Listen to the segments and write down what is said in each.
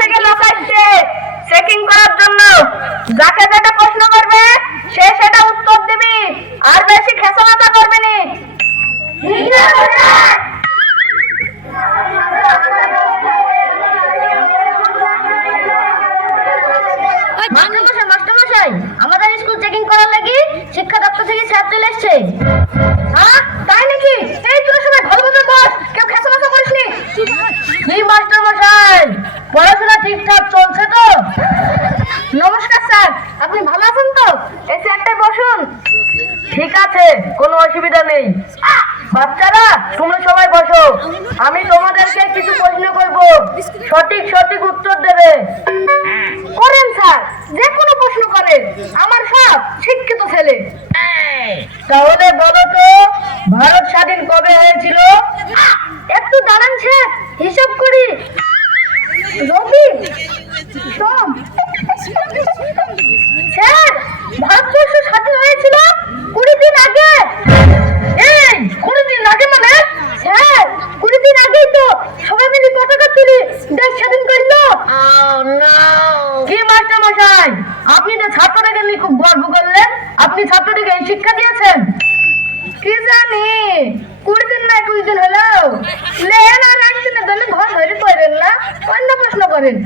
থেকে লোক আসছে চেকিং করার জন্য। যাকে যেটা প্রশ্ন করবে সে সেটা উত্তর দিবি, আর বেশি খেসামাতা করবি নি। মাস্টারমশাই, আমাদের স্কুল চেকিং করার লাগি শিক্ষা দপ্তর থেকে স্যার চলে এসছে। হ্যাঁ, তাই নাকি? এই তোরা সবাই ভালোভাবে বস, কেউ খেসামাতা করিস নি। কি মাস্টারমশাই, পড়াশোনা ঠিকঠাক চলছে তো? নমস্কার স্যার, আপনি ভালো আছেন তো? এই চেয়ারটায় বসুন। ঠিক আছে, কোনো অসুবিধা নেই। বাচ্চারা তোমরা সবাই বসো, আমি তোমাদেরকে কিছু প্রশ্ন করব, সঠিক সঠিক উত্তর দেবে। করেন স্যার, যে কোনো প্রশ্ন করেন, আমার সব শিক্ষিত ছেলে। তাহলে বলো তো, ভারত স্বাধীন কবে হয়েছিল? একটু দাঁড়ান স্যার, হিসাব করি। রবি সোম। স্যার, ভারতবর্ষ স্বাধীন হয়েছিল 20 দিন আগে। এই 20 দিন আগে মানে? স্যার, 20 দিন আগেই তো সবাই মিলে পতাকা তুলে দেশ স্বাধীন করলো। কি মাস্টারমশাই, আপনি তো ছাত্রদেরকে নিয়ে খুব গর্ব করলেন, আপনি ছাত্রদেরকে এই শিক্ষা দিয়েছেন? কি জানি, 20 দিন না 21 দিন হলো। লেন আর একদিনের জন্য ঘর ধরে করেন না, অন্য প্রশ্ন করেন।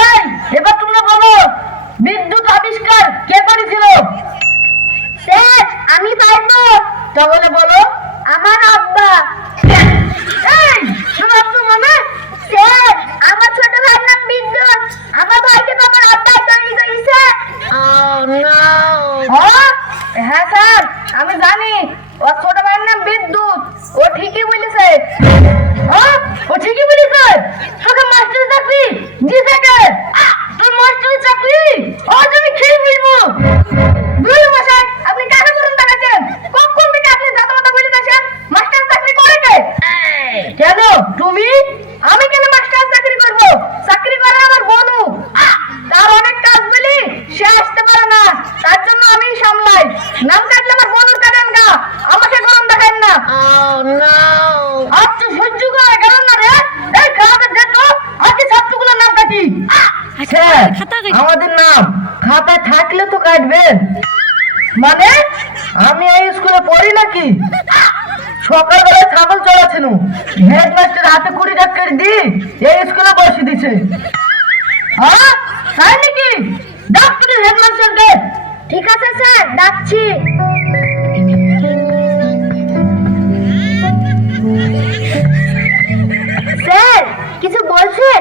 এই, এবার তোমরা বলো, বিদ্যুৎ আবিষ্কার কে করেছিল? স্যার, আমি পারবো। তাহলে বলো। আমার আব্বা। এই, তোর আব্বা মানে? স্যার, আমার ছোট ভাইয়ের নাম বিদ্যুৎ, আমার ভাইকে তো আমার আব্বাই তৈরি করেছে। হ্যাঁ স্যার, আমি জানি ওর ছোট ভাইয়ের নাম বিদ্যুৎ, ও ঠিকই বলেছে। ও ঠিকই বলেছে। তোকে মাস্টারের চাকরি দিয়েছে? তোর মাস্টারের চাকরি আজ আমি খেয়ে ফেলবো। দুই মশাই, আপনি কাকে করুন দেখাচ্ছেন? কখন থেকে আপনি দাদা বলে দেন মাস্টারের চাকরি করে কে? কেন তুমি? আমি কেন মাস্টারের চাকরি করব? চাকরি করে আমার বনু, তার অনেক কাজ বলি সে আসতে পারে না, তার জন্য আমি সামলাই। নাম কাটলে আমার বনুর কাটেন গা, আমাকে গরম দেখান না। আচ্ছা, সহ্য করা গেল না রে। এই খারাপের দেখো, আজকে ছাত্রগুলোর নাম কাটি। স্যার, আমাদের নাম খাতায় থাকলে তো কাটবেন। মানে আমি এই স্কুলে পড়ি নাকি? সকালবেলায় ছাগল চড়াচ্ছিল, হেডমাস্টার হাতে 20 টাকা করে দি এই স্কুলে বসে দিছে। হ্যাঁ, তাই নাকি? ডাক্তারের হেডমাস্টারকে। ঠিক আছে স্যার, ডাকছি। স্যার, কিছু বলছেন?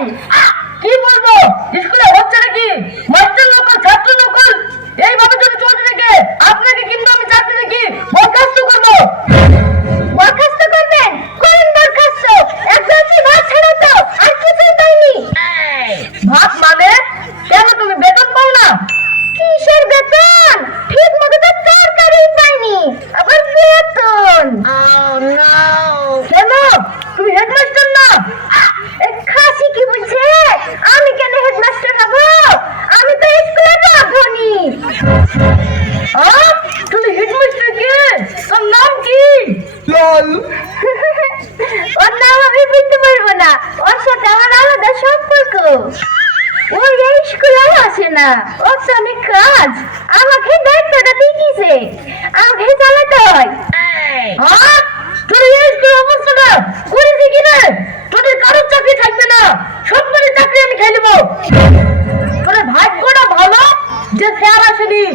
কি বলবো? স্কুলে হচ্ছে নাকি মাস্টার নকল ছাত্র নকল? এইভাবে যদি চলতে থাকে আপনাকে কিন্তু আমি চাকরি থেকে বরখাস্ত করবো। বরখাস্ত করবেন? করেন বরখাস্ত। একজন ভাত ছাড়া তো আর কিছুই পাইনি। ভাত মানে? কেন তুমি বেতন পাও না? কিসের বেতন? ঠিক মতো তো তরকারি পাইনি, আবার বেতন। কেন তুমি হেডমাস্টার না? খাসি কি বলছে? আমি কেন হেডমাস্টার হব? আমি তো স্কুলে পড়াবনি। তুমি হেডমাস্টার কে? তোর নাম কি? লাল। ওর নাম আমি বলতে পারবো না, ওর সাথে আমার আলাদা সম্পর্ক। ও এই স্কুলেও আসে না, ওর তো অনেক কাজ, আমাকে দায়িত্বটা দিয়ে দিয়েছে, আমাকে চালাতে হয়। তুই এই স্কুলের অবস্থাটা করেছি কি রে? তোদের কারোর চাকরি থাকবে না, সবগুলোর চাকরি আমি খেয়ে নেবো। তোর ভাগ্যটা ভালো যে স্যার আসেনি,